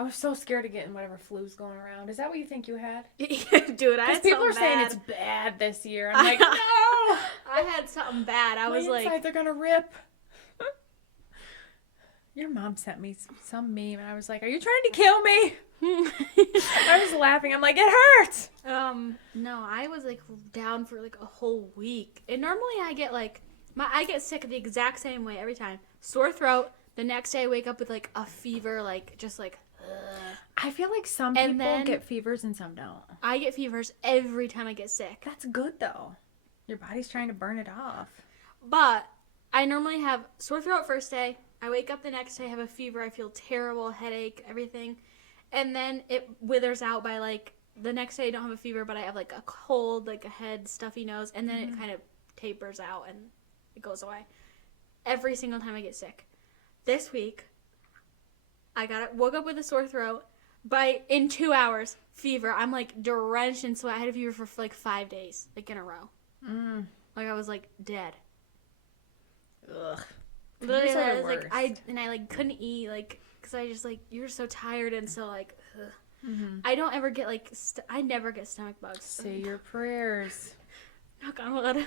I was so scared of getting whatever flu's going around. Is that what you think you had? Dude, I had people something are saying bad. it's bad this year. I'm like, no! I had something bad. I was like... My insides are going to rip. Your mom sent me some meme, and I was like, are you trying to kill me? I was laughing. I'm like, it hurts! No, I was, like, down for, like, a whole week. And normally I get, like... I get sick the exact same way every time. Sore throat. The next day I wake up with, like, a fever, like, just, like... Ugh. I feel like some people get fevers and some don't. I get fevers every time I get sick. That's good, though. Your body's trying to burn it off. But I normally have sore throat first day. I wake up the next day, I have a fever. I feel terrible, headache, everything. And then it withers out by, like, the next day I don't have a fever, but I have, like, a cold, like, a head, stuffy nose. And then it kind of tapers out and it goes away. Every single time I get sick. This week, woke up with a sore throat. In 2 hours, fever. I'm, like, drenched in sweat. I had a fever for like 5 days, like, in a row. Like, I was, like, dead. Ugh. Literally, I was, like, I, like, couldn't eat, like, because I just, like, you were so tired and so, like, ugh. I don't ever get, like, I never get stomach bugs. Say your prayers. Knock on wood.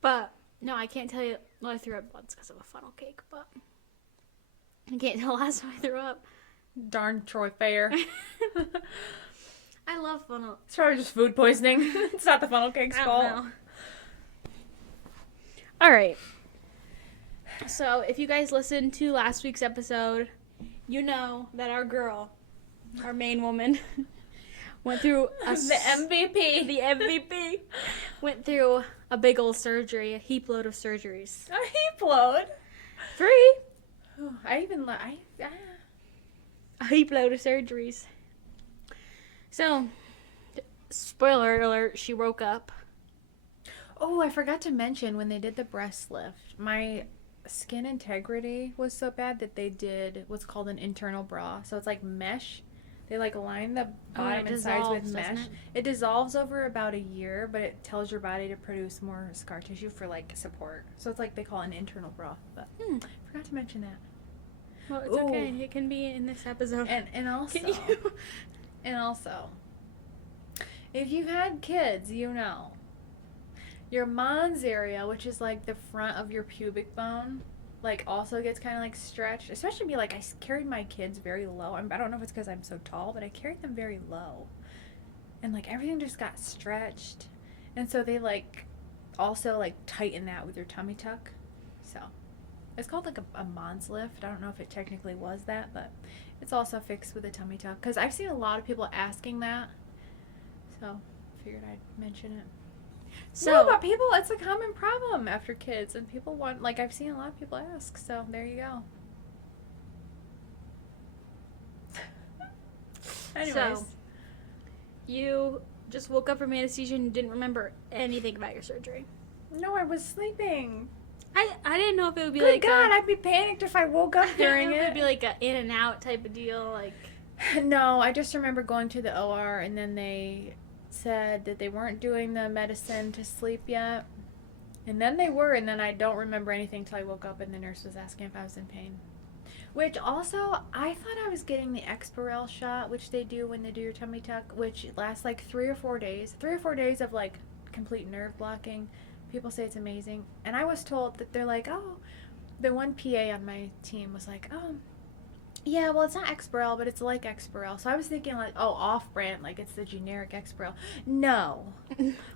But, no, I can't tell you. Well, I threw up once because of a funnel cake, but I can't tell last time I threw up. Darn Troy Fair. I love funnel. It's probably just food poisoning. It's not the funnel cake's fault. All right. So, if you guys listened to last week's episode, you know that our girl, our main woman, went through the MVP. The MVP went through a big old surgery, a heap load of surgeries. A heap load? 3. A heap load of surgeries. So, spoiler alert, she woke up. Oh, I forgot to mention when they did the breast lift, my skin integrity was so bad that they did what's called an internal bra. So it's like mesh. They like line the bottom and sides with mesh. It dissolves over about a year, but it tells your body to produce more scar tissue for like support. So it's like they call it an internal bra. But I forgot to mention that. Well, it's okay. It can be in this episode. And also, if you've had kids, you know. Your mons area, which is like the front of your pubic bone, like also gets kind of like stretched. Especially me, like I carried my kids very low. I don't know if it's because I'm so tall, but I carried them very low. And like everything just got stretched. And so they like also like tighten that with your tummy tuck. So it's called like a mons lift. I don't know if it technically was that, but it's also fixed with a tummy tuck. Because I've seen a lot of people asking that. So figured I'd mention it. So, no, but people, it's a common problem after kids, and people want, like, I've seen a lot of people ask, so there you go. Anyways. So, you just woke up from anesthesia and didn't remember anything about your surgery. No, I was sleeping. I didn't know if it would be Good God, I'd be panicked if I woke up during it. It would be like an in and out type of deal, like. No, I just remember going to the OR, and then they said that they weren't doing the medicine to sleep yet. And then they were, and then I don't remember anything until I woke up and the nurse was asking if I was in pain. Which also, I thought I was getting the Exparel shot, which they do when they do your tummy tuck, which lasts like 3 or 4 days. 3 or 4 days of like complete nerve blocking. People say it's amazing. And I was told that they're like, oh, the one PA on my team was like, oh, yeah, well, it's not Exparel, but it's like Exparel. So I was thinking, like, oh, off-brand, like it's the generic Exparel. No.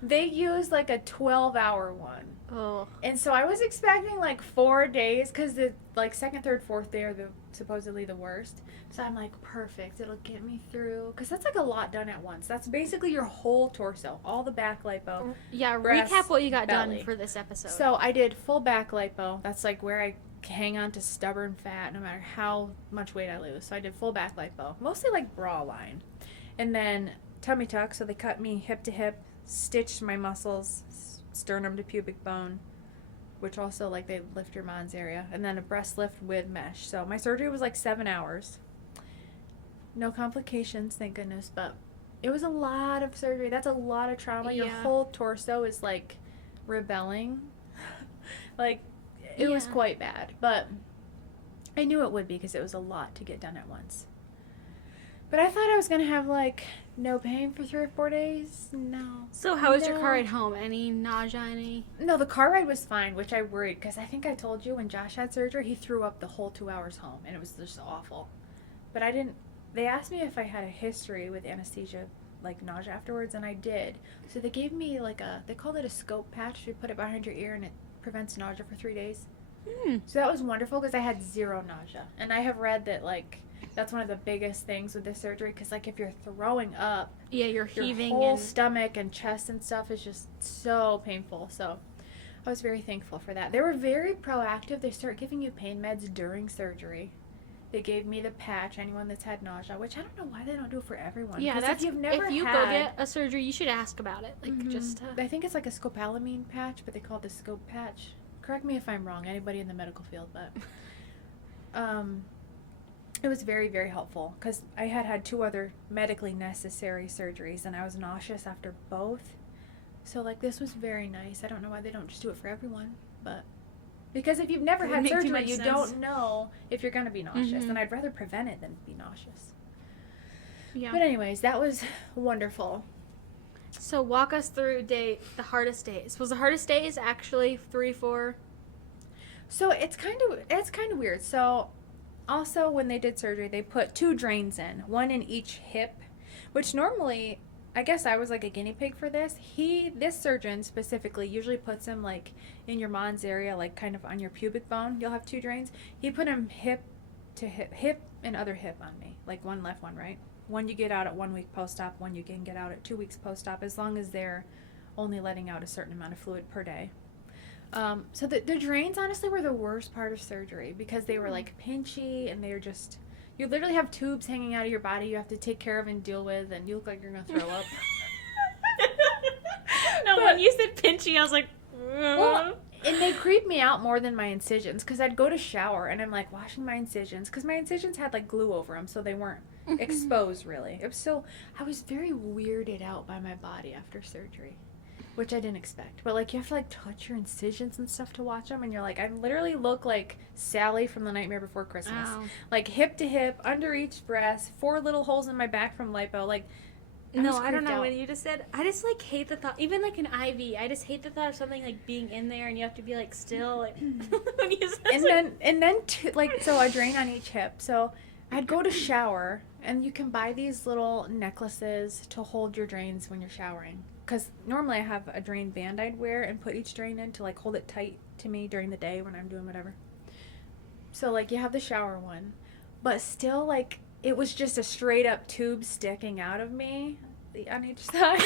They use, like, a 12-hour one. Oh. And so I was expecting, like, 4 days, because the, like, second, third, fourth day are supposedly the worst. So I'm like, perfect. It'll get me through. Because that's, like, a lot done at once. That's basically your whole torso. All the back lipo. Yeah, breast, recap what you got belly. done for this episode. So I did full back lipo. That's, like, where I hang on to stubborn fat no matter how much weight I lose. So I did full back lipo, mostly like bra line, and then tummy tuck. So they cut me hip to hip, stitched my muscles, sternum to pubic bone, which also like they lift your mons area, and then a breast lift with mesh. So my surgery was like 7 hours. No complications, thank goodness, but it was a lot of surgery. That's a lot of trauma. Yeah. Your whole torso is like rebelling. Like it was quite bad, but I knew it would be because it was a lot to get done at once. But I thought I was gonna have like no pain for 3 or 4 days. No. So how was your car No. ride home? Any nausea? Any? No, the car ride was fine, which I worried because I think I told you when Josh had surgery, he threw up the whole 2 hours home, and it was just awful. But I didn't. They asked me if I had a history with anesthesia, like nausea afterwards, and I did. So they gave me like they called it a scope patch. You put it behind your ear, and it prevents nausea for 3 days. So that was wonderful because I had zero nausea, and I have read that like that's one of the biggest things with this surgery because like if you're throwing up, Yeah, you're your heaving whole and stomach and chest and stuff is just so painful. So I was very thankful for that. They were very proactive. They start giving you pain meds during surgery. They gave me the patch, anyone that's had nausea, which I don't know why they don't do it for everyone. yeah, 'Cause that's if you've never if you had, go get a surgery, you should ask about it. Like just I think it's like a scopolamine patch, but they call it the scope patch. Correct me if I'm wrong, anybody in the medical field, but it was very, very helpful because I had 2 other medically necessary surgeries and I was nauseous after both. So, like, this was very nice. I don't know why they don't just do it for everyone, but because if you've never It would had make too surgery, much you sense. don't know if you're going to be nauseous, Mhm. and I'd rather prevent it than be nauseous. yeah. But anyways, that was wonderful. So walk us through the hardest days. Was the hardest days actually 3, 4? So it's kind of weird. So also when they did surgery, they put 2 drains in, one in each hip, which normally I guess I was like a guinea pig for this. This surgeon specifically usually puts them like in your mons area, like kind of on your pubic bone. You'll have 2 drains. He put them hip to hip and other hip on me, like one left, one right. One you get out at 1 week post-op, one you can get out at 2 weeks post-op, as long as they're only letting out a certain amount of fluid per day. So the drains honestly were the worst part of surgery because they were like pinchy and they were just, you literally have tubes hanging out of your body you have to take care of and deal with, and you look like you're gonna throw up. No, But- when you said pinchy, I was like, Well, and they creeped me out more than my incisions because I'd go to shower and I'm like washing my incisions because my incisions had like glue over them, so they weren't exposed really. It was so, I was very weirded out by my body after surgery, which I didn't expect. But like you have to like touch your incisions and stuff to watch them, and you're like, I literally look like Sally from The Nightmare Before Christmas. Ow. Like hip to hip, under each breast, 4 little holes in my back from lipo. Like, No, was I don't creeped know out. what you just said. I just like hate the thought, even like an IV. I just hate the thought of something like being in there and you have to be like still. Like, when you said And then like so a drain on each hip. So I'd go to shower, and you can buy these little necklaces to hold your drains when you're showering. Because normally I have a drain band I'd wear and put each drain in to like hold it tight to me during the day when I'm doing whatever. So like you have the shower one, but still like it was just a straight up tube sticking out of me on each side.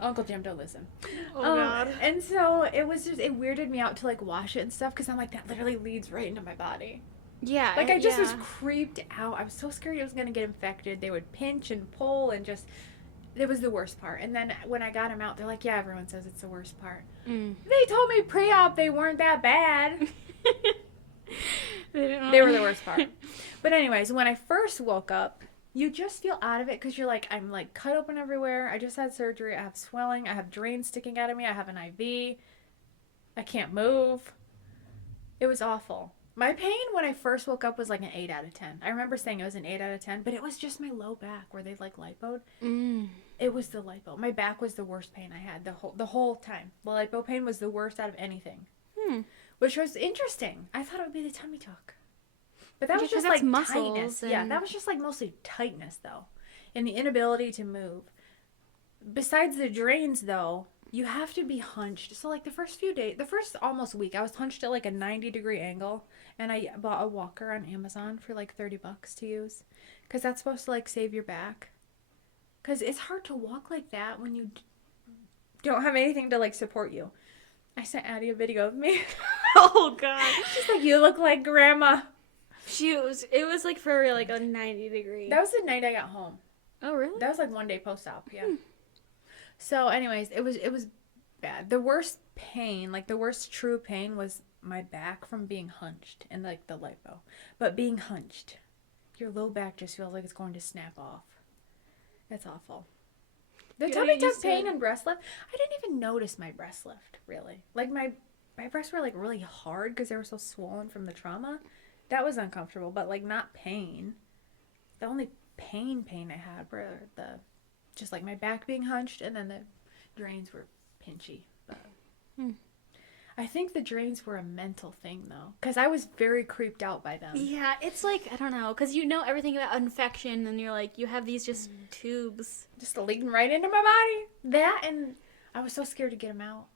Uncle Jim, don't listen. Oh God. And so it was just, it weirded me out to like wash it and stuff because I'm like, that literally leads right into my body. Yeah. Like I just was yeah. creeped out. I was so scared it was gonna get infected. They would pinch and pull and just, it was the worst part. And then when I got them out, they're like, yeah, everyone says it's the worst part. They told me pre-op they weren't that bad. They were the worst part. But anyways, when I first woke up, you just feel out of it because you're like, I'm like cut open everywhere. I just had surgery. I have swelling. I have drains sticking out of me. I have an IV. I can't move. It was awful. My pain when I first woke up was like an 8 out of 10. I remember saying it was an 8 out of 10, but it was just my low back where they like lipoed. It was the lipo. My back was the worst pain I had the whole time. The lipo pain was the worst out of anything. Which was interesting. I thought it would be the tummy tuck. But that Yeah, was 'cause just that's like muscles tightness. Yeah, and- that was just like mostly tightness though. And the inability to move. Besides the drains though, you have to be hunched. So like the first few days, the first almost week, I was hunched at like a 90-degree angle, and I bought a walker on Amazon for like $30 to use, because that's supposed to like save your back. Because it's hard to walk like that when you don't have anything to like support you. I sent Addie a video of me. Oh God. She's like, you look like grandma. It was like for real, like a 90-degree. That was the night I got home. Oh really? That was like one day post-op, yeah. So anyways, it was bad. The worst pain, like the worst true pain was my back from being hunched and like the lipo. But being hunched, your low back just feels like it's going to snap off. It's awful. The You tummy gotta get tuck used to pain it. and breast lift, I didn't even notice my breast lift, really. Like my breasts were like really hard because they were so swollen from the trauma. That was uncomfortable, but like not pain. The only pain I had were just like my back being hunched, and then the drains were pinchy. But I think the drains were a mental thing though, because I was very creeped out by them. Yeah, it's like, I don't know, because you know everything about infection, and you're like, you have these just tubes. Just leading right into my body. That, and I was so scared to get them out.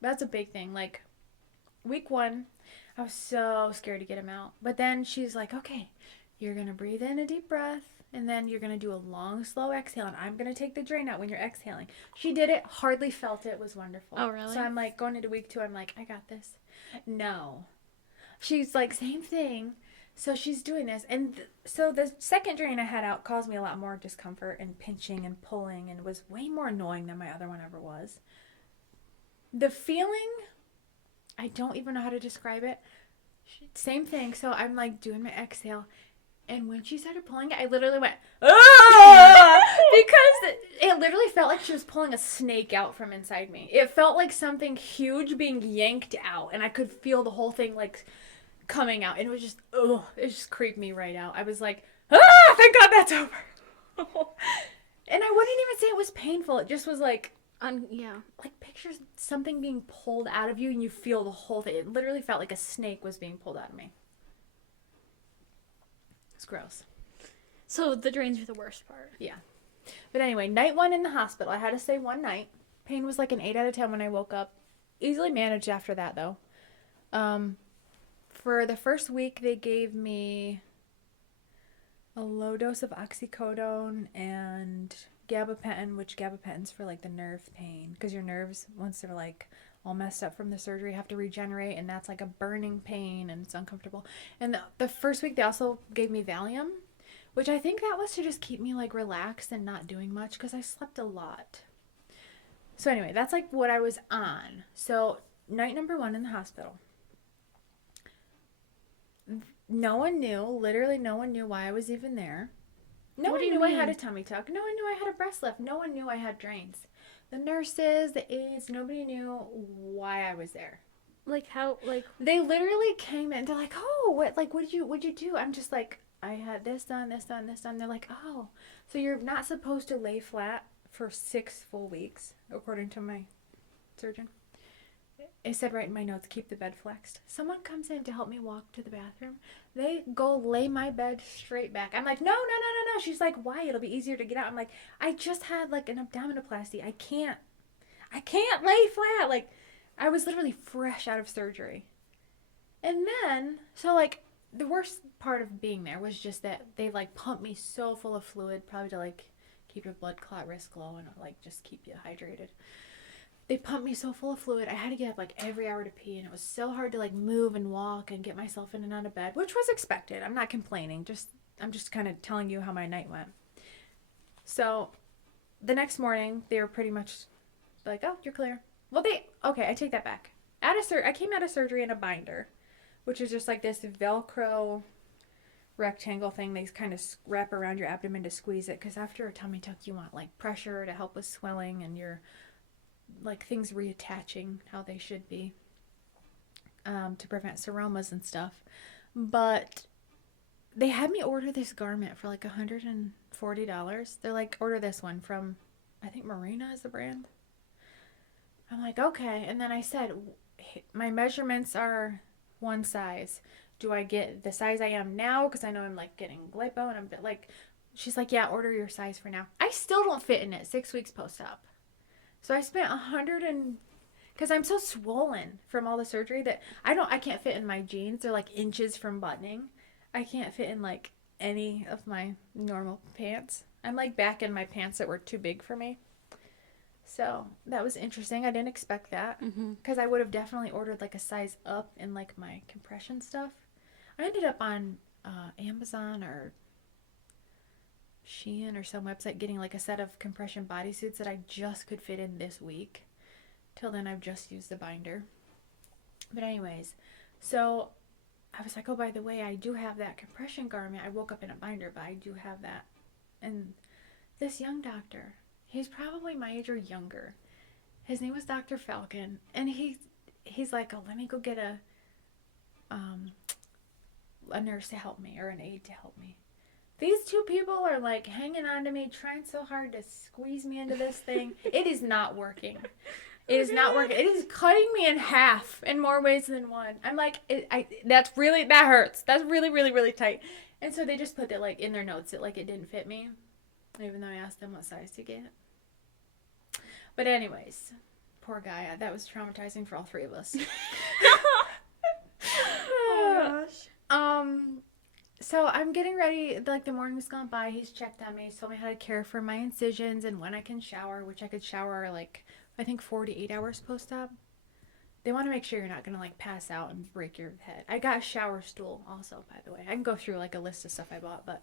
That's a big thing. Like, week 1, I was so scared to get them out. But then she's like, okay, you're going to breathe in a deep breath, and then you're going to do a long, slow exhale, and I'm going to take the drain out when you're exhaling. She did it, hardly felt it. It was wonderful. Oh, really? So I'm like, going into week 2, I'm like, I got this. No. She's like, same thing. So she's doing this. And so the second drain I had out caused me a lot more discomfort and pinching and pulling, and was way more annoying than my other one ever was. The feeling, I don't even know how to describe it. Same thing. So I'm like doing my exhale. And when she started pulling it, I literally went, ah! Because it literally felt like she was pulling a snake out from inside me. It felt like something huge being yanked out. And I could feel the whole thing like coming out. And it was just, it just creeped me right out. I was like, thank God that's over. And I wouldn't even say it was painful. It just was like, yeah. like picture something being pulled out of you and you feel the whole thing. It literally felt like a snake was being pulled out of me. It's gross. So the drains are the worst part. Yeah. But anyway, night 1 in the hospital. I had to stay 1 night. Pain was like an 8 out of 10 when I woke up. Easily managed after that, though. For the first week, they gave me a low dose of oxycodone and gabapentin, which gabapentin's for like the nerve pain. Because your nerves, once they're like all messed up from the surgery, have to regenerate, and that's like a burning pain, and it's uncomfortable. And the first week, they also gave me Valium, which I think that was to just keep me like relaxed and not doing much, because I slept a lot. So anyway, that's like what I was on. So night number 1 in the hospital. No one knew, literally no one knew why I was even there. No one knew I had a tummy tuck. No one knew I had a breast lift. No one knew I had drains. The nurses, the aides, nobody knew why I was there. Like how, like... They literally came in, they're like, oh, what'd you do? I'm just like, I had this done, this done, this done. They're like, oh, so you're not supposed to lay flat for 6 full weeks, according to my surgeon. It said right in my notes, keep the bed flexed. Someone comes in to help me walk to the bathroom. They go lay my bed straight back. I'm like, no. She's like, why? It'll be easier to get out. I'm like, I just had like an abdominoplasty. I can't lay flat. Like, I was literally fresh out of surgery. And then, so like, the worst part of being there was just that they like pumped me so full of fluid, probably to like keep your blood clot risk low and like just keep you hydrated. They pumped me so full of fluid, I had to get up like every hour to pee, and it was so hard to like move and walk and get myself in and out of bed, which was expected. I'm not complaining. I'm just kind of telling you how my night went. So the next morning, they were pretty much like, oh, you're clear. Well, okay, I take that back. I came out of surgery in a binder, which is just like this Velcro rectangle thing they kind of wrap around your abdomen to squeeze it, because after a tummy tuck, you want like pressure to help with swelling and your like things reattaching how they should be, to prevent seromas and stuff. But they had me order this garment for like $140. They're like, order this one from, I think Marina is the brand. I'm like, okay. And then I said, my measurements are one size. Do I get the size I am now? Because I know I'm like getting lipo, and I'm like, she's like, yeah, order your size for now. I still don't fit in it 6 weeks post-op. So I spent because I'm so swollen from all the surgery that I can't fit in my jeans. They're like inches from buttoning. I can't fit in like any of my normal pants. I'm like back in my pants that were too big for me. So that was interesting. I didn't expect that, because I would have definitely ordered like a size up in like my compression stuff. I ended up on Amazon or Shein or some website getting like a set of compression bodysuits that I just could fit in this week. Till then, I've just used the binder. But anyways, so I was like, oh, by the way, I do have that compression garment. I woke up in a binder, but I do have that. And this young doctor, he's probably my age or younger. His name was Dr. Falcon, and he's like, oh, let me go get a nurse to help me or an aide to help me. These two people are like hanging on to me, trying so hard to squeeze me into this thing. It is not working. It is not working. It is cutting me in half in more ways than one. I'm like, that hurts. That's really, really, really tight. And so they just put it like in their notes that like it didn't fit me, even though I asked them what size to get. But anyways, poor guy. That was traumatizing for all three of us. Oh gosh. So I'm getting ready. Like the morning's gone by. He's checked on me. He's told me how to care for my incisions and when I can shower, which I could shower like I think 4 to 8 hours post-op. They want to make sure you're not gonna like pass out and break your head. I got a shower stool also, by the way. I can go through like a list of stuff I bought, but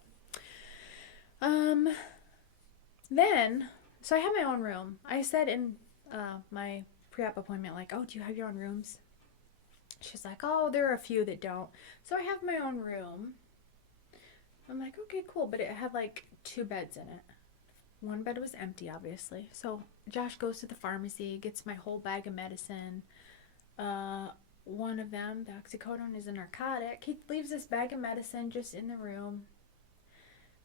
then so I have my own room. I said in my pre-op appointment, like, oh, do you have your own rooms? She's like, oh, there are a few that don't. So I have my own room. I'm like, okay, cool. But it had like 2 beds in it. One bed was empty, obviously. So Josh goes to the pharmacy, gets my whole bag of medicine. One of them, the oxycodone, is a narcotic. He leaves this bag of medicine just in the room.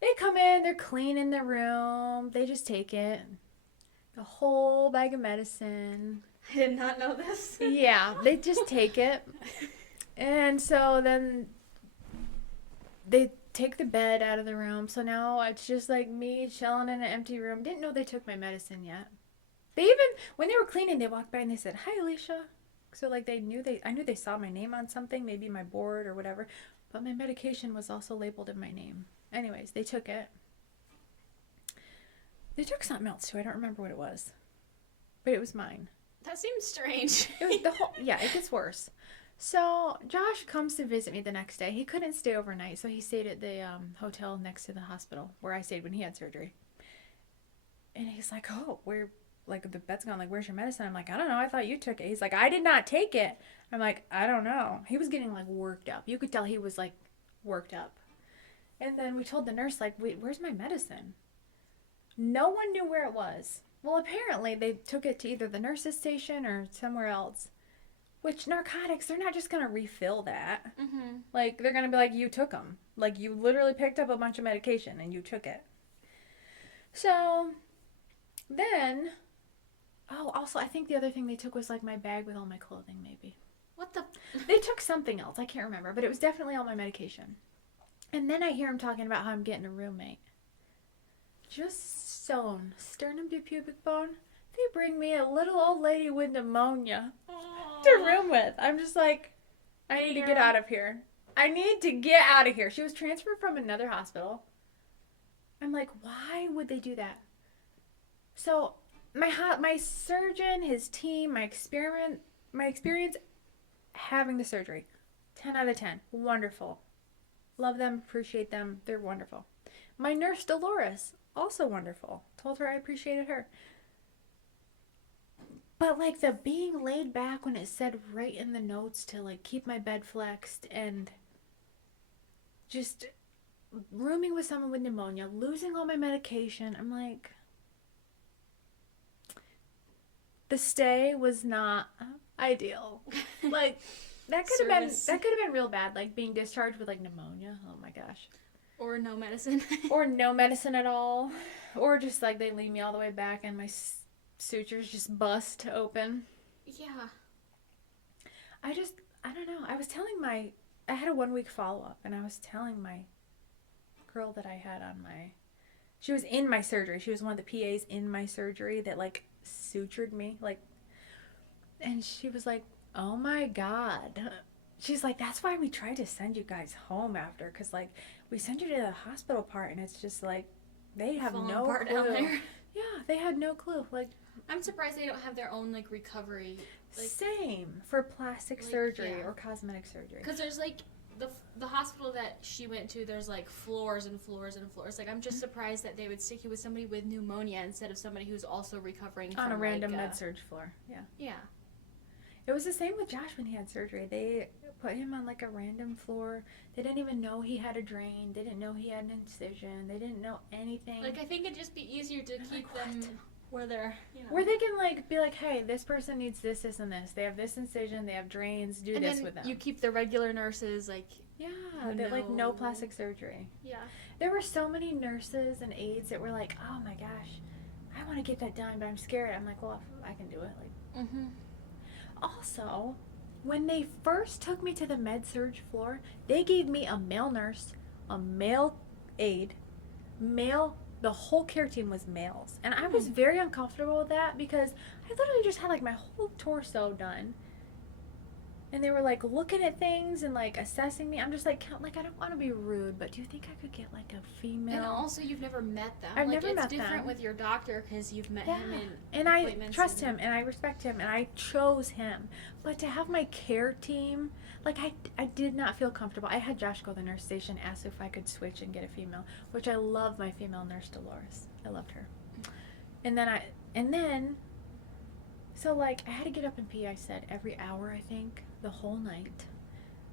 They come in, they're cleaning the room. They just take it. The whole bag of medicine. I did not know this. Yeah, they just take it. And so then they take the bed out of the room. So now it's just like me chilling in an empty room. Didn't know they took my medicine yet. They even, when they were cleaning, they walked by and they said, hi, Alicia. So like I knew they saw my name on something, maybe my board or whatever. But my medication was also labeled in my name. Anyways, they took it. They took something else too. I don't remember what it was. But it was mine. That seems strange. It was the whole, yeah, it gets worse. So Josh comes to visit me the next day. He couldn't stay overnight, so he stayed at the hotel next to the hospital where I stayed when he had surgery. And he's like, oh, like the bed's gone, like, where's your medicine? I'm like, I don't know, I thought you took it. He's like, I did not take it. I'm like, I don't know. He was getting like worked up. You could tell he was like worked up. And then we told the nurse, like, wait, where's my medicine? No one knew where it was. Well, apparently they took it to either the nurse's station or somewhere else. Which, narcotics, they're not just going to refill that. Mm-hmm. Like, they're going to be like, you took them. Like, you literally picked up a bunch of medication and you took it. So, then, oh, also, I think the other thing they took was, like, my bag with all my clothing, maybe. What the? They took something else. I can't remember. But it was definitely all my medication. And then I hear him talking about how I'm getting a roommate. Just sewn sternum to pubic bone. They bring me a little old lady with pneumonia to room with. I'm just like, I need to get out of here. I need to get out of here. She was transferred from another hospital. I'm like, why would they do that? So my surgeon, his team, my experience having the surgery, 10 out of 10. Wonderful. Love them, appreciate them. They're wonderful. My nurse, Dolores, also wonderful. Told her I appreciated her. But, like, the being laid back when it said right in the notes to, like, keep my bed flexed and just rooming with someone with pneumonia, losing all my medication. I'm like, the stay was not ideal. Like, that could have been real bad, like, being discharged with, like, pneumonia. Oh, my gosh. Or no medicine. Or no medicine at all. Or just, like, they leave me all the way back and my sutures just bust open. Yeah. I don't know. I had a 1-week follow-up, and I was telling my girl that I had she was in my surgery. She was one of the PAs in my surgery that, like, sutured me. Like, and she was like, oh my God. She's like, that's why we tried to send you guys home after, because, like, we send you to the hospital part, and it's just, like, they have no clue. Down there. Yeah, they had no clue. Like, I'm surprised they don't have their own, like, recovery. Like, same for plastic surgery or cosmetic surgery. Because there's, like, the hospital that she went to, there's, like, floors and floors and floors. Like, I'm just surprised that they would stick you with somebody with pneumonia instead of somebody who's also recovering on from, a random like, med-surg floor. Yeah. Yeah. It was the same with Josh when he had surgery. They put him on, like, a random floor. They didn't even know he had a drain. They didn't know he had an incision. They didn't know anything. Like, I think it'd just be easier to keep them where they're, you know. Where they can, like, be like, hey, this person needs this, this, and this. They have this incision. They have drains. Do this with them. You keep the regular nurses, like, Yeah, that like no plastic surgery. Yeah. There were so many nurses and aides that were like, "Oh my gosh, I want to get that done, but I'm scared." I'm like, "Well, I can do it." Like, also, when they first took me to the med surge floor, they gave me a male nurse, a male aide, male. The whole care team was males, and I was very uncomfortable with that because I literally just had like my whole torso done. And they were like looking at things and like assessing me. I'm just like I don't want to be rude, but do you think I could get like a female? And also, you've never met them. I've never met them. It's different with your doctor because you've met him in and I appointments trust him and I respect him and I chose him. But to have my care team, like I did not feel comfortable. I had Josh go to the nurse station, ask if I could switch and get a female, which I love my female nurse Dolores. I loved her. And then so like I had to get up and pee. I said every hour I think. The whole night.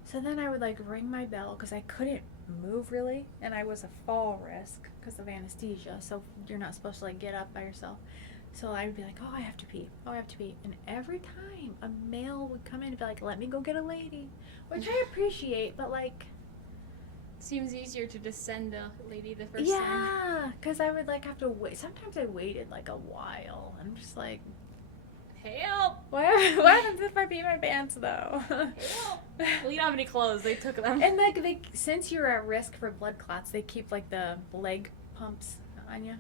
So then I would like ring my bell because I couldn't move really and I was a fall risk because of anesthesia, so you're not supposed to like get up by yourself. So I would be like, oh, I have to pee, and every time a male would come in and be like, let me go get a lady, which I appreciate, but like seems easier to just send a lady the first time. Yeah, because I would like have to wait. Sometimes I waited like a while. I'm just like, help! What happens if I pee my pants though? Help! Well, you don't have any clothes. They took them. And like since you're at risk for blood clots, they keep like the leg pumps on you.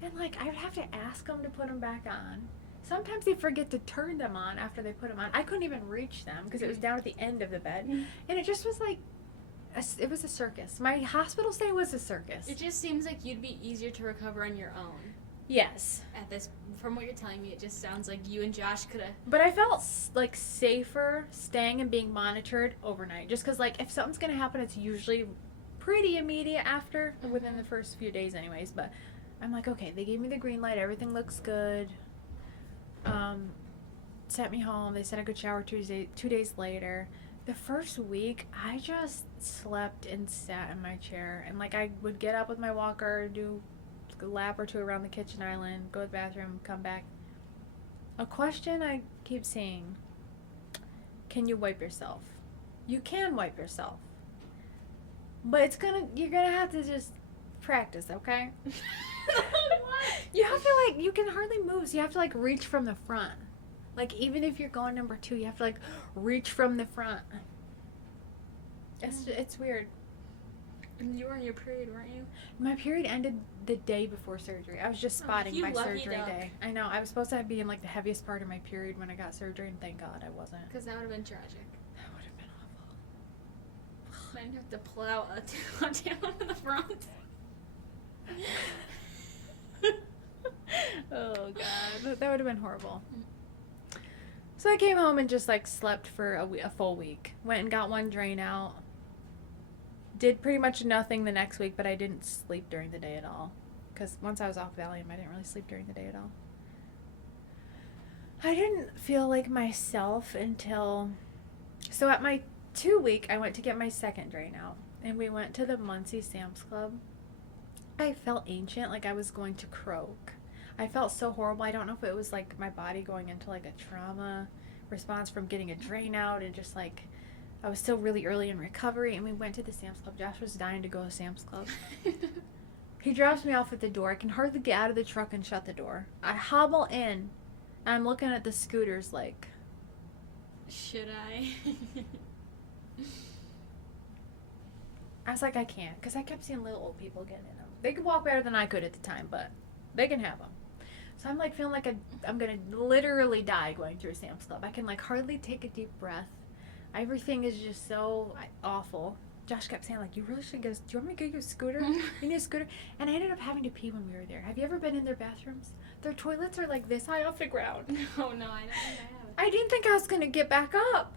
And like I would have to ask them to put them back on. Sometimes they forget to turn them on after they put them on. I couldn't even reach them because it was down at the end of the bed, and it just was like, it was a circus. My hospital stay was a circus. It just seems like you'd be easier to recover on your own. Yes. From what you're telling me, it just sounds like you and Josh could have. But I felt like safer staying and being monitored overnight, just because like if something's gonna happen, it's usually pretty immediate after, within the first few days, anyways. But I'm like, okay, they gave me the green light. Everything looks good. Sent me home. They said I could shower 2 days later. The first week, I just slept and sat in my chair, and like I would get up with my walker, do a lap or two around the kitchen island, go to the bathroom, come back. A question I keep seeing: can you wipe yourself? You can wipe yourself, but you're gonna have to just practice, okay? You have to like, you can hardly move, so you have to like reach from the front. Like even if you're going number 2, you have to like reach from the front. It's weird. You were on your period, weren't you? My period ended the day before surgery. I was just spotting my surgery day. I know. I was supposed to be in like the heaviest part of my period when I got surgery, and thank God I wasn't. Because that would have been tragic. That would have been awful. Then you have to pull out a down in the front. Oh God, that would have been horrible. So I came home and just like slept for a full week. Went and got one drain out. Did pretty much nothing the next week, but I didn't sleep during the day at all. Because once I was off Valium, I didn't really sleep during the day at all. I didn't feel like myself until... So at my 2 week, I went to get my second drain out. And we went to the Muncie Sam's Club. I felt ancient, like I was going to croak. I felt so horrible. I don't know if it was like my body going into like a trauma response from getting a drain out, and just like I was still really early in recovery. And we went to the Sam's Club. Josh was dying to go to Sam's Club. He drops me off at the door. I can hardly get out of the truck and shut the door. I hobble in, and I'm looking at the scooters like, should I? I was like, I can't, because I kept seeing little old people getting in them. They could walk better than I could at the time, but they can have them. So I'm like feeling like I'm gonna literally die going through a Sam's Club. I can like hardly take a deep breath. Everything is just so awful. Josh kept saying like, you really should do you want me to get you a scooter? You need a scooter? And I ended up having to pee when we were there. Have you ever been in their bathrooms? Their toilets are like this high off the ground. No, I don't think I have. I didn't think I was gonna get back up.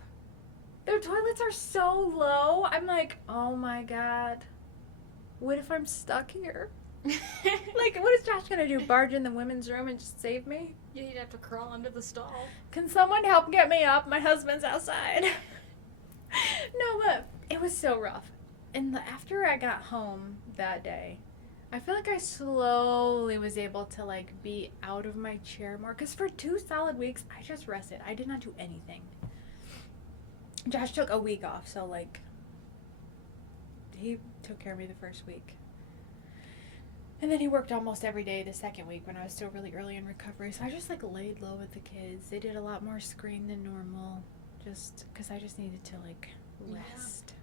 Their toilets are so low. I'm like, oh my God. What if I'm stuck here? Like, what is Josh gonna do? Barge in the women's room and just save me? Yeah, you'd have to crawl under the stall. Can someone help get me up? My husband's outside. No, but it was so rough. And after I got home that day, I feel like I slowly was able to like be out of my chair more. Because for 2 solid weeks, I just rested. I did not do anything. Josh took a week off, so like he took care of me the first week. And then he worked almost every day the second week when I was still really early in recovery. So I just like laid low with the kids. They did a lot more screen than normal, just because I just needed to like rest.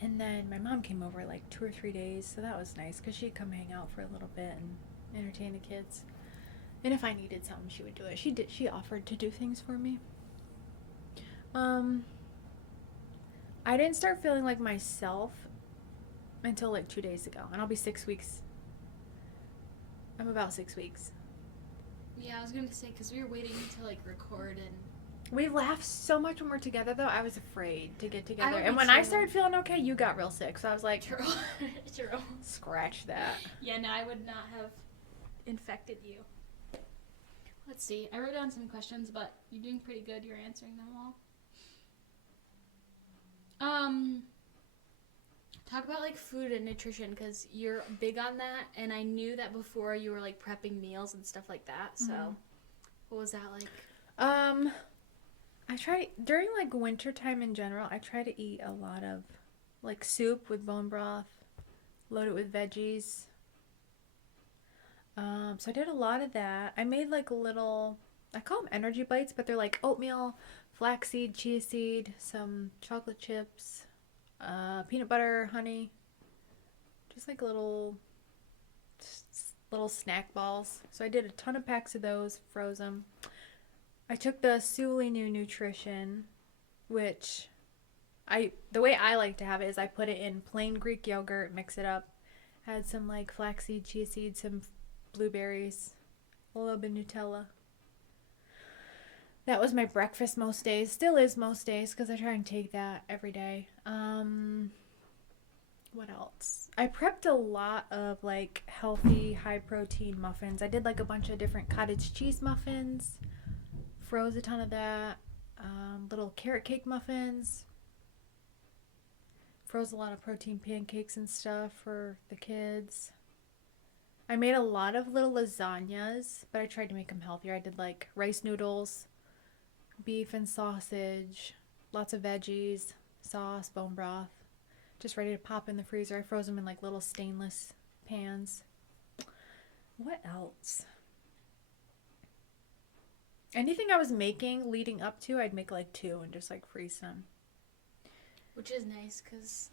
Yeah. And then my mom came over like 2 or 3 days, so that was nice because she'd come hang out for a little bit and entertain the kids. And if I needed something, she would do it. She offered to do things for me. I didn't start feeling like myself until like 2 days ago, and I'll be 6 weeks. I'm about 6 weeks. Yeah, I was gonna say, because we were waiting to like record, and we laugh so much when we're together, though. I was afraid to get together, and when I started feeling okay, you got real sick, so I was like, True. Scratch that. Yeah, no, I would not have infected you. Let's see, I wrote down some questions, but you're doing pretty good. You're answering them all. Talk about like food and nutrition, because you're big on that, and I knew that before you were like prepping meals and stuff like that. So, what was that like? I try during like winter time in general. I try to eat a lot of like soup with bone broth, loaded with veggies. So I did a lot of that. I made like little, I call them energy bites, but they're like oatmeal, flaxseed, chia seed, some chocolate chips, peanut butter, honey, just like little snack balls. So I did a ton of packs of those, froze them. I took the Suli New Nutrition, which the way I like to have it is I put it in plain Greek yogurt, mix it up, had some like flaxseed, chia seed, some blueberries, a little bit of Nutella. That was my breakfast most days. Still is most days because I try and take that every day. What else? I prepped a lot of like healthy, high protein muffins. I did like a bunch of different cottage cheese muffins. Froze a ton of that. Little carrot cake muffins. Froze a lot of protein pancakes and stuff for the kids. I made a lot of little lasagnas, but I tried to make them healthier. I did like rice noodles, beef and sausage, lots of veggies, sauce, bone broth, just ready to pop in the freezer. I froze them in like little stainless pans. What else? Anything I was making leading up to, I'd make like 2 and just like freeze them. Which is nice, because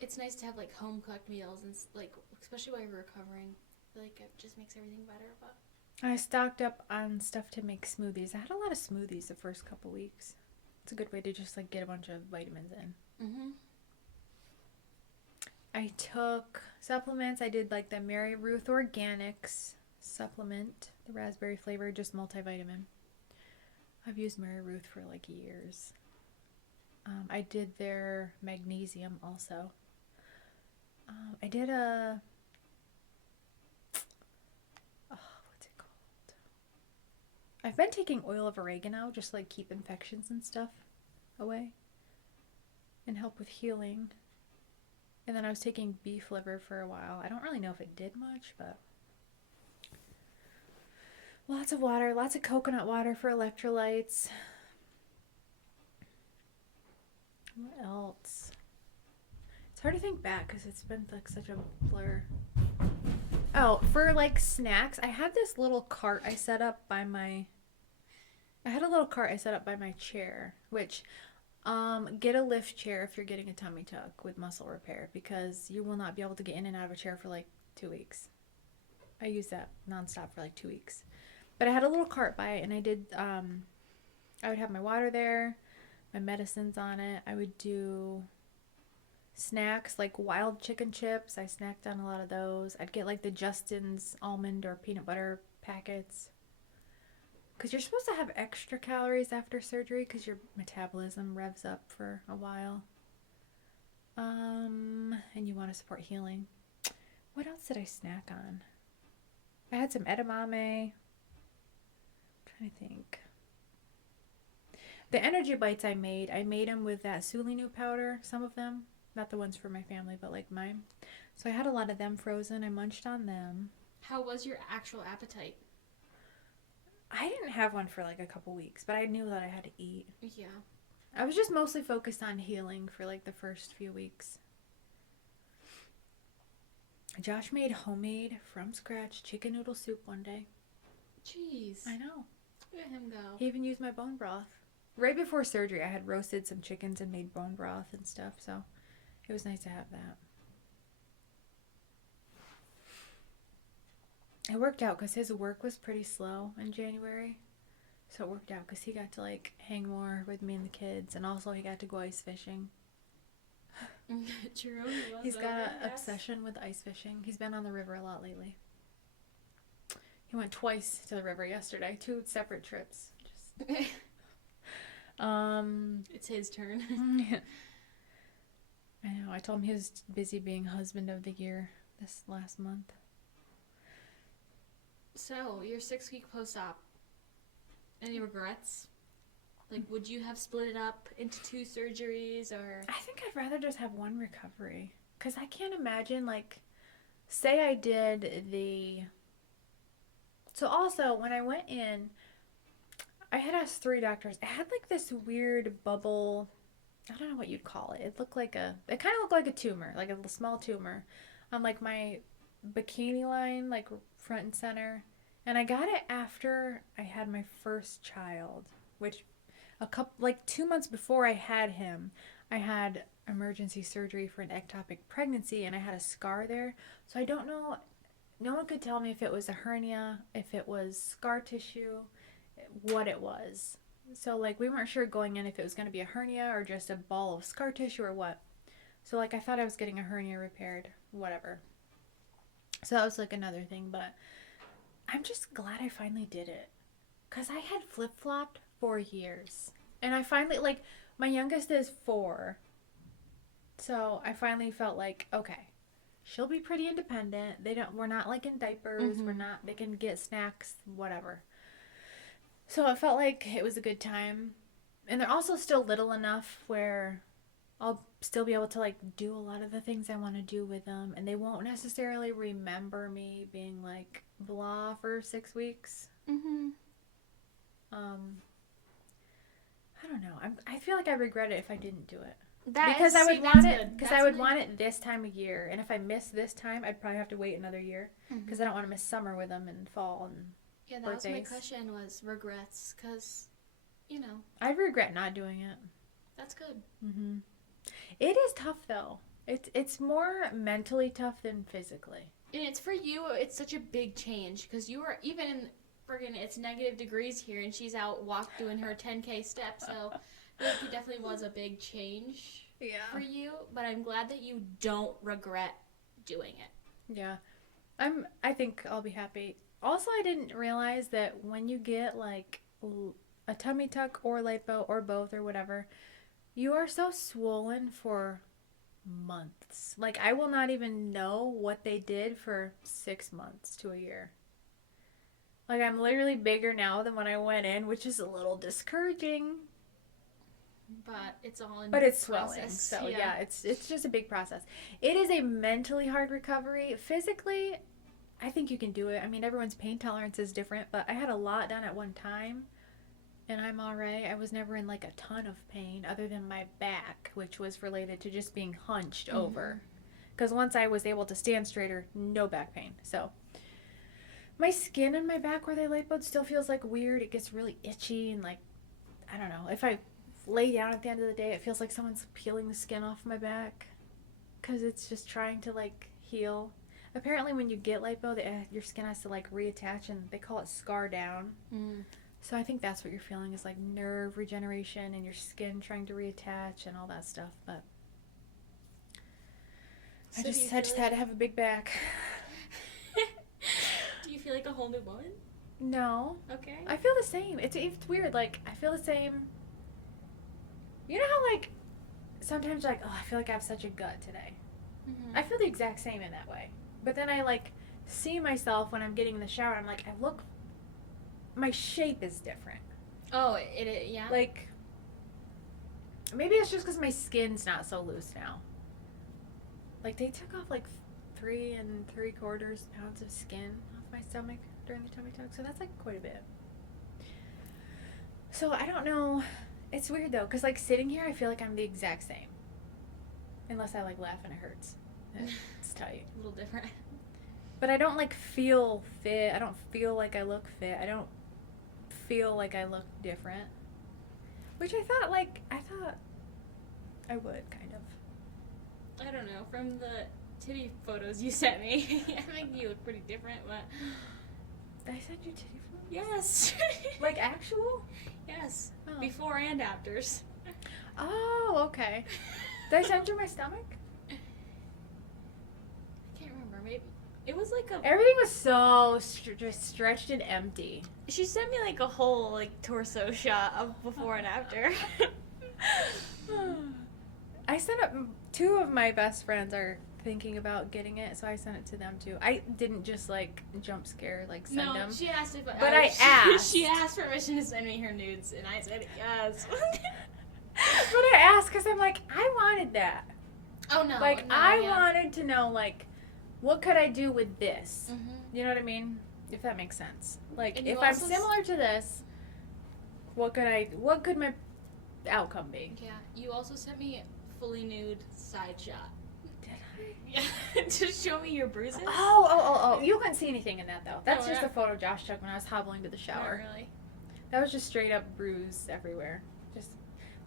it's nice to have like home cooked meals, and like especially while you're recovering, like it just makes everything better. But I stocked up on stuff to make smoothies. I had a lot of smoothies the first couple weeks. It's a good way to just like get a bunch of vitamins in. I took supplements. I did like the Mary Ruth Organics supplement, the raspberry flavor, just multivitamin. I've used Mary Ruth for like years. I did their magnesium also. I did what's it called? I've been taking oil of oregano, just like keep infections and stuff away and help with healing. And then I was taking beef liver for a while. I don't really know if it did much, but lots of water, lots of coconut water for electrolytes. What else? It's hard to think back because it's been like such a blur. Oh, for like snacks, I had this little cart I set up by my chair, which get a lift chair if you're getting a tummy tuck with muscle repair, because you will not be able to get in and out of a chair for like 2 weeks. I used that nonstop for like 2 weeks. But I had a little cart by it, and I would have my water there, my medicines on it. I would do snacks like wild chicken chips. I snacked on a lot of those. I'd get like the Justin's almond or peanut butter packets, because you're supposed to have extra calories after surgery because your metabolism revs up for a while. And you want to support healing. What else did I snack on? I had some edamame. I'm trying to think. The energy bites I made them with that Sulinu powder, some of them. Not the ones for my family, but like mine. So I had a lot of them frozen. I munched on them. how was your actual appetite? I didn't have one for like a couple weeks, but I knew that I had to eat. Yeah. I was just mostly focused on healing for like the first few weeks. Josh made homemade, from scratch, chicken noodle soup one day. Jeez. I know. Let him go. He even used my bone broth. Right before surgery, I had roasted some chickens and made bone broth and stuff, so it was nice to have that. It worked out because his work was pretty slow in January. So it worked out because he got to like hang more with me and the kids, and also he got to go ice fishing. True. He's got an obsession with ice fishing. He's been on the river a lot lately. He went twice to the river yesterday, 2 separate trips. Just It's his turn. yeah. I know. I told him he was busy being husband of the year this last month. So, your 6-week post-op. Any regrets? Like, would you have split it up into 2 surgeries, or? I think I'd rather just have one recovery. Because I can't imagine, like, say I did the... So also, when I went in, I had asked 3 doctors. It had, like, this weird bubble... I don't know what you'd call it. It looked like a... It kind of looked like a tumor, like a small tumor on, like, my bikini line, like, front and center. And I got it after I had my first child, which... 2 months before I had him, I had emergency surgery for an ectopic pregnancy, and I had a scar there. So I don't know. No one could tell me if it was a hernia, if it was scar tissue, what it was. So like we weren't sure going in if it was going to be a hernia or just a ball of scar tissue or what. So like I thought I was getting a hernia repaired, whatever. So that was like another thing, but I'm just glad I finally did it. Because I had flip-flopped for years. And I finally, like, my youngest is 4. So I finally felt like, okay, she'll be pretty independent. We're not like in diapers. Mm-hmm. They can get snacks, whatever. So it felt like it was a good time. And they're also still little enough where I'll still be able to, like, do a lot of the things I want to do with them. And they won't necessarily remember me being, like, blah for 6 weeks. Mm-hmm. I don't know. I feel like I regret it if I didn't do it. Because I would want it. Because I would want it this time of year, and if I miss this time, I'd probably have to wait another year. Because I don't want to miss summer with them and fall and yeah, that birthdays. was my question, was regrets, because, you know. I regret not doing it. That's good. Mm-hmm. It is tough though. It's more mentally tough than physically. And it's for you. It's such a big change because you were even in. Friggin' it's negative degrees here, and she's out doing her 10K steps. So I think it definitely was a big change for you. But I'm glad that you don't regret doing it. Yeah, I think I'll be happy. Also, I didn't realize that when you get like a tummy tuck or lipo or both or whatever, you are so swollen for months. Like I will not even know what they did for 6 months to a year. Like, I'm literally bigger now than when I went in, which is a little discouraging. But it's all in But it's process. swelling. So, yeah, it's just a big process. It is a mentally hard recovery. Physically, I think you can do it. I mean, everyone's pain tolerance is different, but I had a lot done at one time, and I'm all right. I was never in, like, a ton of pain other than my back, which was related to just being hunched over. Because once I was able to stand straighter, no back pain. So... my skin and my back where they lipoed still feels like weird. It gets really itchy and like, I don't know. If I lay down at the end of the day, it feels like someone's peeling the skin off my back because it's just trying to like heal. Apparently when you get lipo, your skin has to like reattach and they call it scar down. So I think that's what you're feeling is like nerve regeneration and your skin trying to reattach and all that stuff. But so I just had to have a big back. Do you feel like a whole new woman? No. Okay. I feel the same. It's weird. Like, I feel the same. You know how, like, sometimes you're like, oh, I feel like I have such a gut today. Mm-hmm. I feel the exact same in that way. But then I, like, see myself when I'm getting in the shower. I'm like, my shape is different. Oh, yeah? Like, maybe it's just because my skin's not so loose now. Like, they took off, like, 3 3/4 pounds of skin off my stomach during the tummy tuck, so that's like quite a bit. So I don't know It's weird though, because like sitting here, I feel like I'm the exact same. Unless I like laugh and it hurts. It's tight. A little different. But I don't like feel fit. I don't feel like I look fit. I don't feel like I look different. Which I thought I would, kind of. I don't know. From the titty photos you sent me, I think you look pretty different, but... Did I send you titty photos? Yes. Like actual? Yes. Oh. Before and afters. Oh, okay. Did I send you my stomach? I can't remember. Maybe it was like a. Everything was so just stretched and empty. She sent me like a whole like torso shot of before and after. I sent up. Two of my best friends are thinking about getting it, so I sent it to them too. I didn't just like jump scare like send them. No, she asked if. But I asked. She asked permission to send me her nudes, and I said yes. But I asked because I'm like, I wanted that. Oh no! Like no, I yeah. wanted to know like, what could I do with this? Mm-hmm. You know what I mean? If that makes sense. Like And you if I'm also similar to this, what could my outcome be? Yeah, you also sent me a fully nude side shot. Did I? Yeah, to show me your bruises. Oh! You couldn't see anything in that though. That's Oh, just yeah. a photo Josh took when I was hobbling to the shower. Not really. That was just straight up bruise everywhere. Just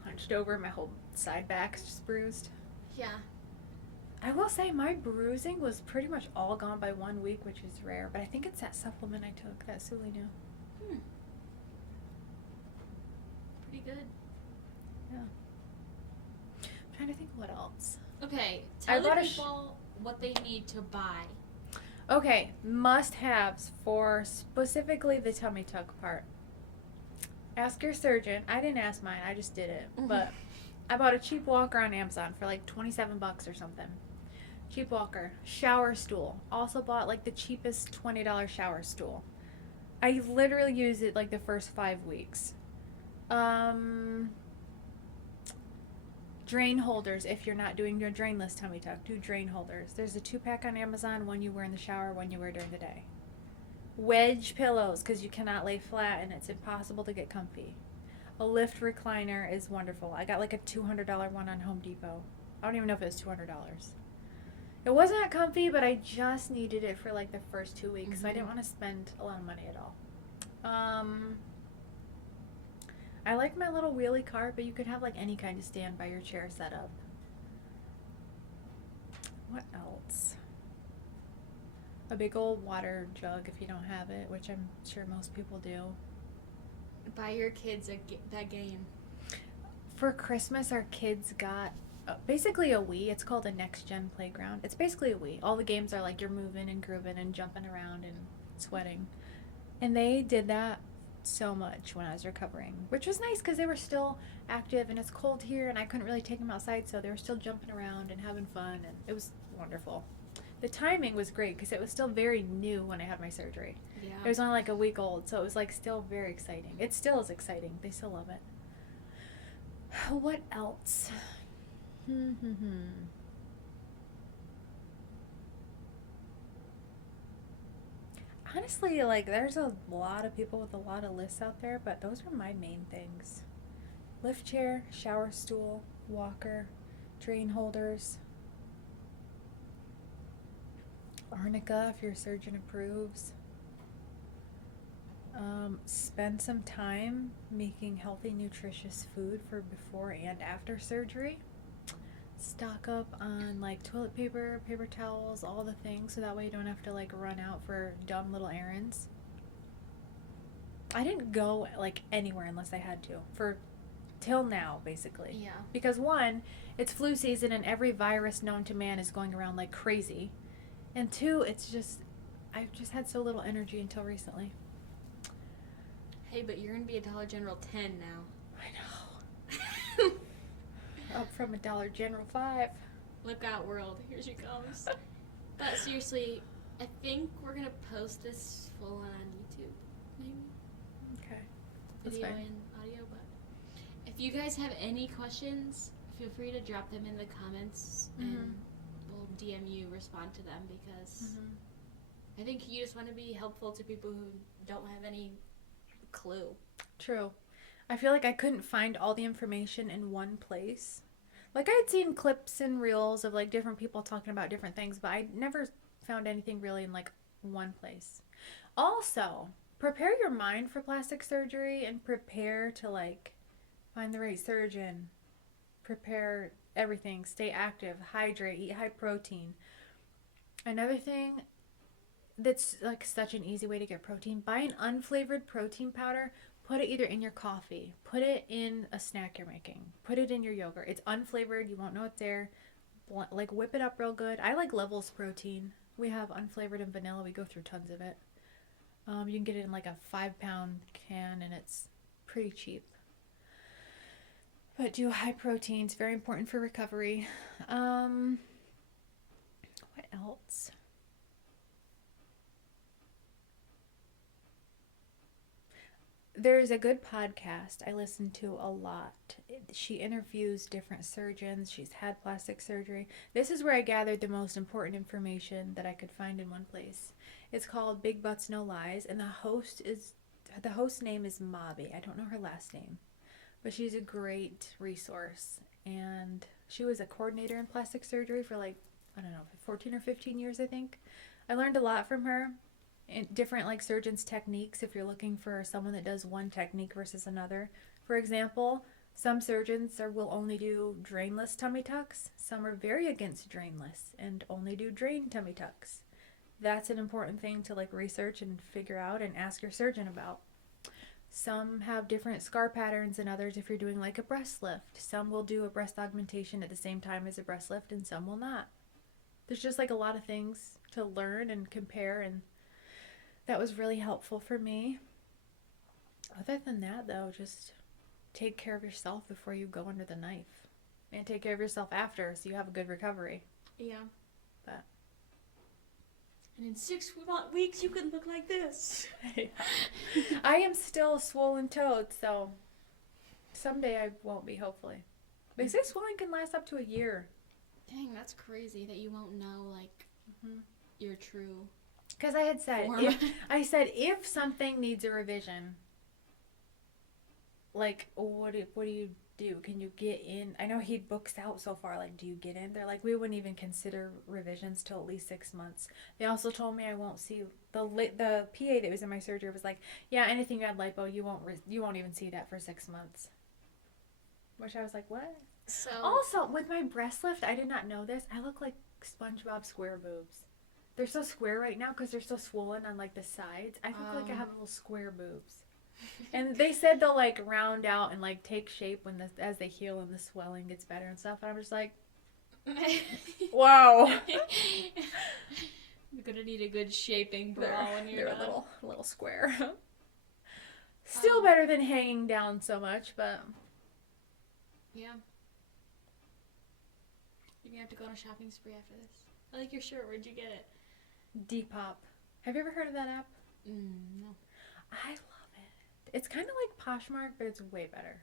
hunched over, my whole side back's just bruised. Yeah. I will say my bruising was pretty much all gone by 1 week, which is rare. But I think it's that supplement I took, that Sulinu. Pretty good. Yeah. I'm trying to think what else. Okay, I tell the bought people what they need to buy. Okay, must-haves for specifically the tummy tuck part. Ask your surgeon. I didn't ask mine. I just did it. Mhm. But I bought a cheap walker on Amazon for like $27 or something. Cheap walker. Shower stool. Also bought like the cheapest $20 shower stool. I literally used it like the first 5 weeks. Drain holders. If you're not doing your drainless tummy tuck, do drain holders. There's a 2-pack on Amazon. One you wear in the shower, one you wear during the day. Wedge pillows, because you cannot lay flat and it's impossible to get comfy. A lift recliner is wonderful. I got like a $200 one on Home Depot. I don't even know if it was $200. It wasn't that comfy, but I just needed it for like the first 2 weeks, so I didn't want to spend a lot of money at all. I like my little wheelie cart, but you could have like any kind of stand by your chair set up. What else? A big old water jug if you don't have it, which I'm sure most people do. Buy your kids that game. For Christmas, our kids got basically a Wii. It's called a Next Gen Playground. It's basically a Wii. All the games are like you're moving and grooving and jumping around and sweating. And they did that so much when I was recovering, which was nice because they were still active, and it's cold here and I couldn't really take them outside, so they were still jumping around and having fun, and it was wonderful. The timing was great because it was still very new when I had my surgery. Yeah. It was only like a week old, so it was like still very exciting. It still is exciting. They still love it. What else? Honestly, like there's a lot of people with a lot of lists out there, but those are my main things. Lift chair, shower stool, walker, drain holders, arnica if your surgeon approves. Spend some time making healthy, nutritious food for before and after surgery. Stock up on like toilet paper, paper towels, all the things, so that way you don't have to like run out for dumb little errands. I didn't go like anywhere unless I had to for till now, basically. Yeah. Because one, it's flu season and every virus known to man is going around like crazy. And two, it's just I've just had so little energy until recently. Hey, but you're gonna be a Dollar General 10 now. I know. Up from a Dollar General 5. Look out, world. Here she comes. But seriously, I think we're gonna post this full on YouTube, maybe. Okay. That's Video fine. and audio, but if you guys have any questions, feel free to drop them in the comments and we'll DM you, respond to them, because I think you just want to be helpful to people who don't have any clue. True. I feel like I couldn't find all the information in one place. Like, I had seen clips and reels of like different people talking about different things, but I never found anything really in like one place. Also, prepare your mind for plastic surgery and prepare to like find the right surgeon. Prepare everything, stay active, hydrate, eat high protein. Another thing that's like such an easy way to get protein, buy an unflavored protein powder. Put it either in your coffee, put it in a snack you're making, put it in your yogurt. It's unflavored, you won't know it's there. Like, whip it up real good. I like Levels protein. We have unflavored and vanilla. We go through tons of it. You can get it in like a 5-pound can, and it's pretty cheap. But do high protein. It's very important for recovery. What else? There's a good podcast I listen to a lot. She interviews different surgeons. She's had plastic surgery. This is where I gathered the most important information that I could find in one place. It's called Big Butts No Lies, and the host name is Mobby. I don't know her last name, but she's a great resource. And she was a coordinator in plastic surgery for like, I don't know, 14 or 15 years, I think. I learned a lot from her. Different like surgeons' techniques if you're looking for someone that does one technique versus another. For example, some surgeons will only do drainless tummy tucks. Some are very against drainless and only do drain tummy tucks. That's an important thing to like research and figure out and ask your surgeon about. Some have different scar patterns than others if you're doing like a breast lift. Some will do a breast augmentation at the same time as a breast lift and some will not. There's just like a lot of things to learn and compare, and that was really helpful for me. Other than that, though, just take care of yourself before you go under the knife. And take care of yourself after so you have a good recovery. Yeah. But and in 6 weeks, you can look like this. I am still swollen-toed, so someday I won't be, hopefully. They say swelling can last up to a year. Dang, that's crazy that you won't know, like, your true... Because I had said, if something needs a revision, like, what do you do? Can you get in? I know he books out so far. Like, do you get in? They're like, we wouldn't even consider revisions till at least 6 months. They also told me I won't see the PA that was in my surgery was like, yeah, anything you had lipo, you won't even see that for 6 months. Which I was like, what? So also with my breast lift, I did not know this. I look like SpongeBob square boobs. They're so square right now because they're so swollen on like the sides. I look like I have little square boobs. And they said they'll like round out and like take shape when as they heal and the swelling gets better and stuff. And I'm just like, wow. You're gonna need a good shaping bra when you're done. A little square. Still better than hanging down so much, but yeah. You're gonna have to go on a shopping spree after this. I like your shirt. Where'd you get it? Depop. Have you ever heard of that app? No. I love it. It's kind of like Poshmark, but it's way better.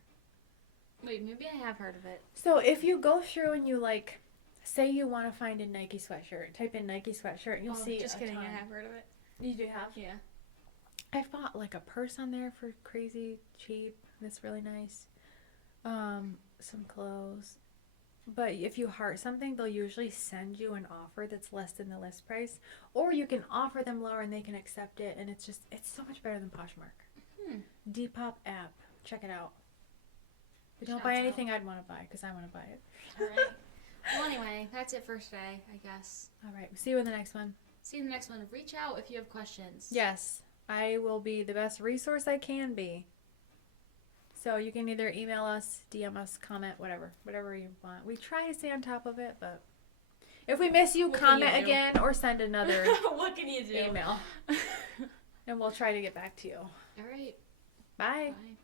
Wait, maybe I have heard of it. So if you go through and you like, say you want to find a Nike sweatshirt, type in Nike sweatshirt, and you'll see Just kidding, ton. I have heard of it. You do have? Yeah. I've bought like a purse on there for crazy cheap. That's really nice. Some clothes. But if you heart something, they'll usually send you an offer that's less than the list price. Or you can offer them lower and they can accept it. And it's so much better than Poshmark. Depop app. Check it out. But don't buy anything I'd want to buy because I want to buy it. All right. Well, anyway, that's it for today, I guess. All right. See you in the next one. See you in the next one. Reach out if you have questions. Yes. I will be the best resource I can be. So you can either email us, DM us, comment, whatever you want. We try to stay on top of it, but if we miss you, comment again or send another what can you do? Email. And we'll try to get back to you. All right. Bye. Bye.